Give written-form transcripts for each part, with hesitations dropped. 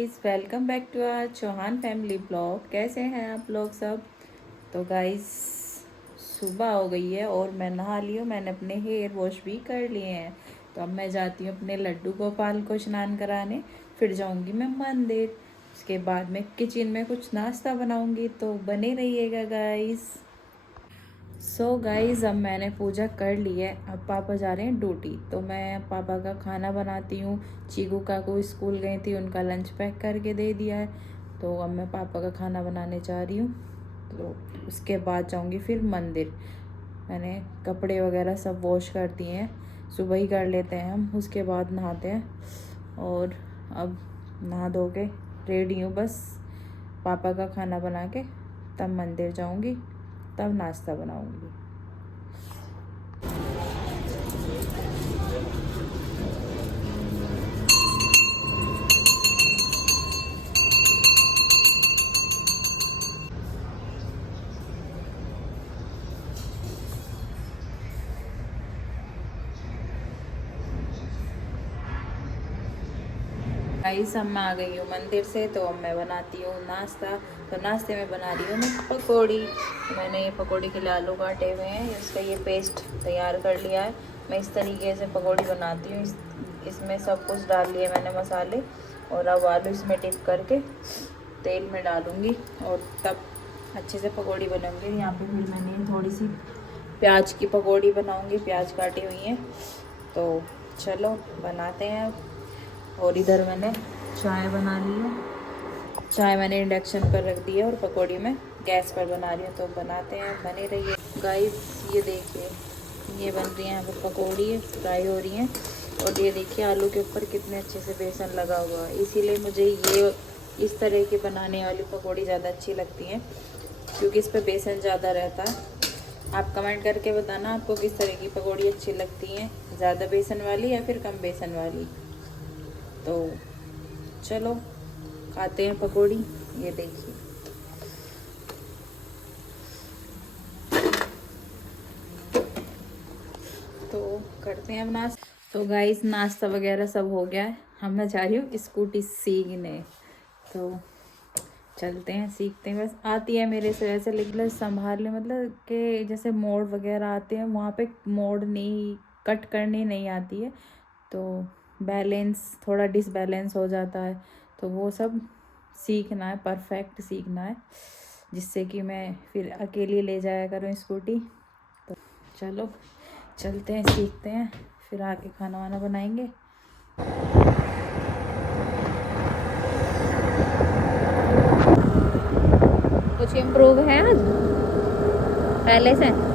Guys, welcome back to our Chauhan family blog. कैसे हैं आप लोग सब। तो गाइस सुबह हो गई है और मैं नहा ली हूँ। मैंने अपने हेयर वॉश भी कर लिए हैं। तो अब मैं जाती हूँ अपने लड्डू गोपाल को स्नान कराने, फिर जाऊँगी मैं मंदिर। उसके बाद मैं किचन में कुछ नाश्ता बनाऊँगी, तो बने रहिएगा गाइस। सो गाइज़ अब मैंने पूजा कर ली है। अब पापा जा रहे हैं ड्यूटी, तो मैं पापा का खाना बनाती हूँ। चीकू काकू स्कूल गई थी, उनका लंच पैक करके दे दिया है। तो अब मैं पापा का खाना बनाने जा रही हूँ। तो उसके बाद जाऊँगी फिर मंदिर। मैंने कपड़े वगैरह सब वॉश कर दिए हैं, सुबह ही कर लेते हैं हम, उसके बाद नहाते हैं। और अब नहा धो के रेडी हूँ, बस पापा का खाना बना के तब मंदिर जाऊँगी, तब नाश्ता बनाऊंगी। गाइस अब मैं आ गई हूँ मंदिर से, तो अब मैं बनाती हूँ नाश्ता। तो नाश्ते में बना रही हूँ मैं पकौड़ी। मैंने ये पकौड़ी के लिए आलू काटे हुए हैं, इसका ये पेस्ट तैयार कर लिया है। मैं इस तरीके से पकौड़ी बनाती हूँ। इसमें सब कुछ डाल लिए मैंने मसाले, और अब आलू इसमें डिप करके तेल में डालूँगी और तब अच्छे से पकौड़ी बनाऊँगी। यहाँ पे फिर मैंने थोड़ी सी प्याज की पकौड़ी बनाऊँगी, प्याज काटी हुई हैं। तो चलो बनाते हैं अब। और इधर मैंने चाय बना ली है। चाय मैंने इंडक्शन पर रख दी है और पकौड़ी में गैस पर बना रही हूँ। तो बनाते हैं, बने रहिए गाइस। ये देखिए, ये बन रही है यहाँ पर पकौड़ी, फ्राई हो रही हैं। और ये देखिए आलू के ऊपर कितने अच्छे से बेसन लगा हुआ है। इसीलिए मुझे ये इस तरह की बनाने वाली पकौड़ी ज़्यादा अच्छी लगती हैं, क्योंकि इस पर बेसन ज़्यादा रहता है। आप कमेंट करके बताना आपको किस तरह की पकौड़ी अच्छी लगती हैं, ज़्यादा बेसन वाली या फिर कम बेसन वाली। तो चलो खाते हैं पकौड़ी। ये देखिए, तो करते हैं अब नाश्ता। तो गाइस नाश्ता वगैरह सब हो गया है। हम मैं जा रही हूँ स्कूटी सीखने। तो चलते हैं, सीखते हैं। बस आती है मेरे से वैसे, लेकिन संभालने मतलब कि जैसे मोड़ वगैरह आते हैं, वहाँ पे मोड़ नहीं, कट करनी नहीं आती है। तो बैलेंस थोड़ा डिसबैलेंस हो जाता है। तो वो सब सीखना है, परफेक्ट सीखना है, जिससे कि मैं फिर अकेली ले जाया करूँ स्कूटी। तो चलो चलते हैं, सीखते हैं, फिर आके खाना वाना बनाएंगे। कुछ इम्प्रूव है आज पहले से।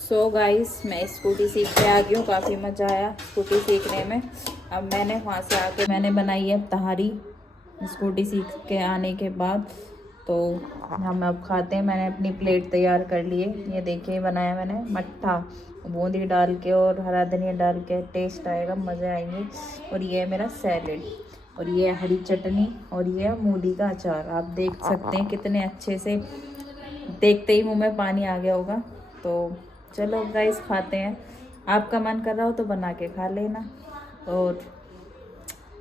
सो गाइस मैं स्कूटी सीख के आ गई हूँ। काफ़ी मज़ा आया स्कूटी सीखने में। अब मैंने वहाँ से आके मैंने बनाई है तहारी स्कूटी सीख के आने के बाद। तो हम अब खाते हैं। मैंने अपनी प्लेट तैयार कर ली है। ये देखिए बनाया मैंने मट्ठा, बूंदी डाल के और हरा धनिया डाल के, टेस्ट आएगा, मज़े आएंगे। और ये है मेरा सैलेड, और ये हरी चटनी, और ये मूली का अचार। आप देख सकते हैं कितने अच्छे से, देखते ही मुंह में पानी आ गया होगा। तो चलो गाइस खाते हैं। आपका मन कर रहा हो तो बना के खा लेना, और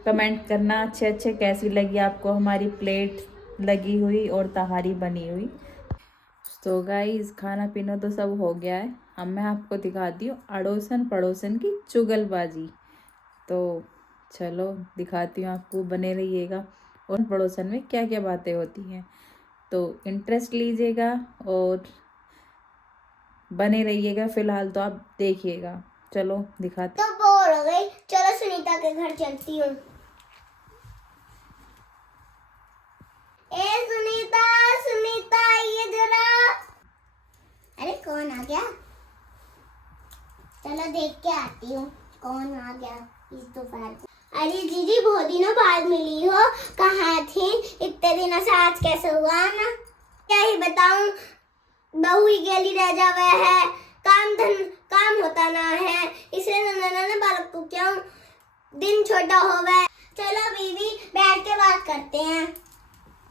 कमेंट करना अच्छे अच्छे कैसी लगी आपको हमारी प्लेट लगी हुई और तहारी बनी हुई। तो गाइस खाना पीना तो सब हो गया है। अब मैं आपको दिखाती हूँ अड़ोसन पड़ोसन की चुगलबाजी। तो चलो दिखाती हूँ आपको, बने रहिएगा। और पड़ोसन में क्या क्या बातें होती हैं, तो इंटरेस्ट लीजिएगा और बने रहिएगा। फिलहाल तो आप देखिएगा। चलो दिखाते। तो बोर हो गई, चलो सुनीता के घर चलती हूँ। ए सुनीता, सुनीता ये जरा। अरे कौन आ गया? चलो देख के आती हूँ कौन आ गया इस दोपहर को। अरे दीदी बहुत दिनों बाद मिली हो, कहाँ थी इतने दिनों से, आज कैसे हुआ ना? क्या ही बताऊं, बहू ही गली रह जावे है, काम होता ना है, इसलिए नन्ना ने बालक को क्या दिन छोटा हो गए चलो बीबी बैठ के बात करते हैं।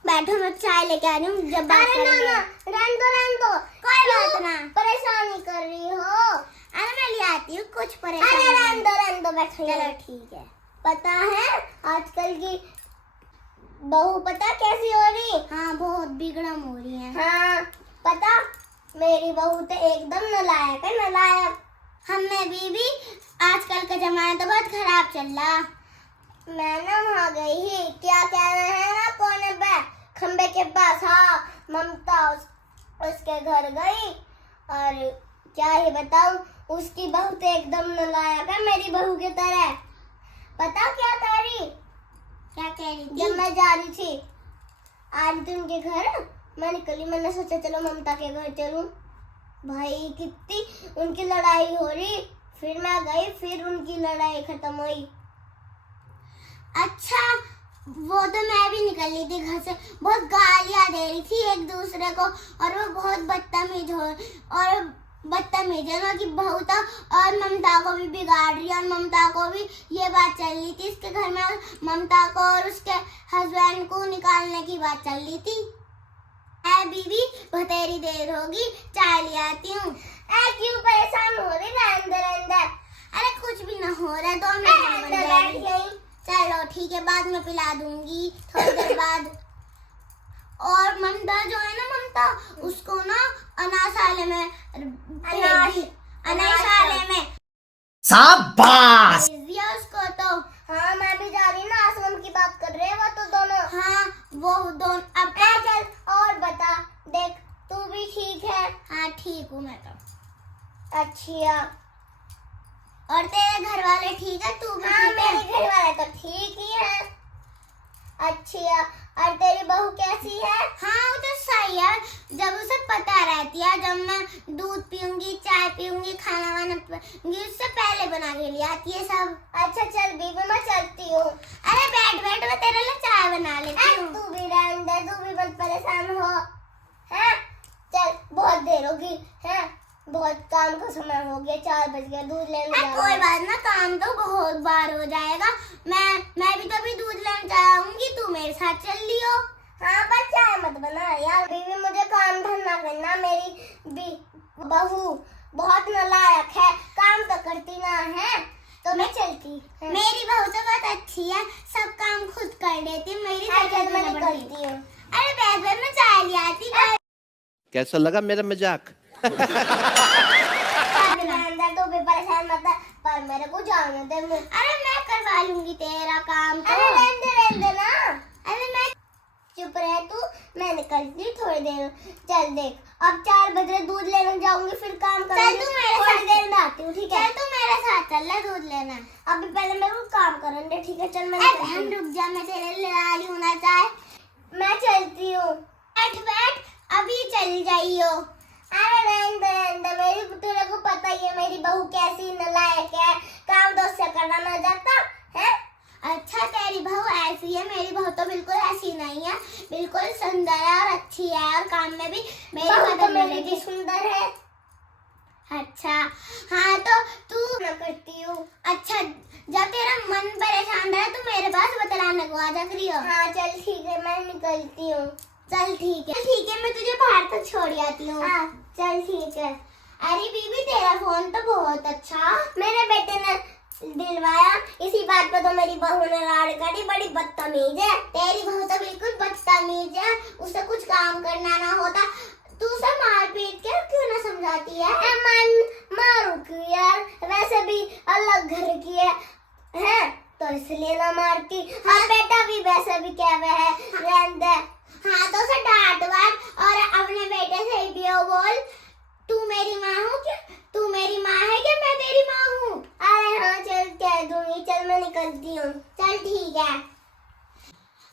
बैठो, मैं चाय लेके आ रही हूँ। जब बात करेंगे। रहने दो कोई बात ना, परेशानी कर रही हो। अरे मैं ले आती हूँ, कुछ परेशानी। अरे रहने दो बैठो। चलो ठीक है। पता है आजकल की बहू पता कैसी हो रही? हाँ बहुत बिगड़म हो रही है। हाँ पता, मेरी बहू तो एकदम नालायक है, नालायक। हमें बीबी आजकल का जमाना तो बहुत खराब चल रहा। मैं ना वहाँ गई ही, क्या कह रहे हैं ना, कोने पे खंबे के पास। हाँ ममता उसके घर गई और क्या ही बताऊं, उसकी बहू तो एकदम नालायक है, मेरी बहू की तरह। पता क्या कह रही? क्या कह रही थी? जब मैं जा रही थी, आ रही थी उनके घर, मैं निकली, मैंने सोचा चलो ममता के घर चलूं। भाई कितनी उनकी लड़ाई हो रही, फिर मैं गई, फिर उनकी लड़ाई खत्म हुई। अच्छा वो तो मैं भी निकल ली थी घर से, बहुत गालियां दे रही थी एक दूसरे को, और वो बहुत बदतमीज है ना कि बहू तो और ममता को भी बिगाड़ रही है। और ममता को भी ये बात चल रही थी, इसके घर में ममता को और उसके हस्बैंड को निकालने की बात चल रही थी। बीबी बतेरी देर होगी, चाय ले आती हूँ। क्यों परेशान हो रही? अंदर अरे कुछ भी ना हो रहा है, 2 मिनट में बैठ गई। चलो ठीक है, बाद में पिला दूंगी थोड़ी देर बाद। और ममता जो है ना, ममता उसको ना अनाथालय में शाबाश दिया उसको। तो हाँ मैं भी जा रही हूँ ना, आश्रम की बात कर रहे हैं वो तो दोनों। हाँ वो दोनों। अब चल और बता, देख तू भी ठीक है? हाँ ठीक हूँ मैं तो। अच्छा और तेरे घर वाले ठीक है? तू भी? हाँ मेरे घर वाले तो ठीक ही है। अच्छा और तेरी बहू कैसी है? हाँ वो तो सही है, जब उसे पता रहती है, जब मैं दूध पीऊंगी, चाय पीऊंगी, खाना वाना पीऊंगी, उससे पहले बना के ले आती है सब। अच्छा चल बीबी मैं चलती हूँ। अरे बैठ मैं तेरे लिए चाय बना लेती हूँ। तू भी रहने दे, तू भी मत परेशान हो। हैं चल, बहुत देर होगी है, बहुत काम का समय हो गया, 4 बज गए, दूध लेने जाऊंगी। कोई बात ना, काम तो बहुत बार हो जाएगा। मैं भी तभी दूध लेने जाऊंगी, तू मेरे साथ चल लियो। हाँ पर चाय मत बना यार बीवी, मुझे काम धंधा करना। मेरी बहू बहुत नालायक है, काम तो करती ना है, तो मैं चलती। मेरी बहू तो बहुत अच्छी है, सब काम खुद कर लेती, मेरी मैं निकलती हूँ। अरे बैठ मैं चाय ले आती। कैसा लगा मेरा मजाक? अंदर तो भी परेशान मत पर मेरे को जाने दे। अरे मैं करवा लूंगी तेरा काम तो। अरे रहने ना। अरे मैं चुप रह तू, मैं निकलती थोड़ी देर। चल देख अब 4 बजे दूध लेने जाऊंगी, फिर काम करूंगी। चल तू मेरे साथ, थोड़ी देर में आती हूँ ठीक है? चल तू मेरे साथ चल ले दूध लेना। अभी पहले मेरे को काम करने दे ठीक है? चल मैं रुक जा, मैं तेरे लिए ला रही हूँ ना चाय। मैं चलती हूँ। बैठ अभी चल जाइयो। अरे रहने मेरी, तेरे को पता ही है मेरी बहू कैसी नालायक है, काम तो उससे करना ना जाता है। अच्छा तेरी बहू ऐसी है, मेरी बहू तो बिल्कुल ऐसी नहीं है, बिल्कुल सुंदर है और अच्छी है, और काम में भी मेरी भी सुंदर है। अच्छा हाँ तो तू ना करती हूँ। अच्छा जब तेरा मन परेशान रहे तो मेरे पास बतलाने को आ जा करी हो। हाँ चल ठीक है, मैं निकलती हूँ। चल ठीक है मैं तुझे बाहर तक छोड़ आती हूँ। हाँ चल ठीक है। अरे बीबी तेरा फोन तो बहुत अच्छा मेरे बेटे ने दिलवाया, इसी बात पर तो मेरी बहू ने लाड़ करी, बड़ी बदतमीज है। तेरी बहू तो बिल्कुल बदतमीज है, उसे कुछ काम करना ना होता, तू उसे मार पीट के क्यों ना समझाती है? मारू क्यों यार, वैसे भी अलग घर की है तो इसलिए ना मारती। हाँ बेटा भी वैसे भी क्या वह है, रहने दे। हाँ तो उसे डांट वाट और अपने बेटे से भी बोल, तू मेरी माँ हो क्या? तू मेरी माँ है क्या? मैं तेरी माँ हूँ। अरे हाँ चल कह दूंगी, चल मैं निकलती हूँ। चल ठीक है।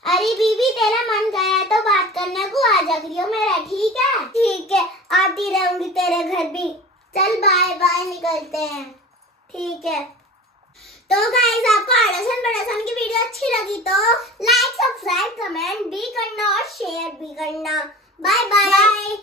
अरे बीबी तेरा मन गया तो बात करने को आ जा करियो मेरा, ठीक है? ठीक है आती रहूंगी तेरे घर भी। चल बाय बाय, निकलते हैं। ठीक है। तो गाइस आपको आड़सन बड़सन की वीडियो अच्छी लगी तो लाइक सब्सक्राइब कमेंट भी करना और शेयर भी करना। Bye bye.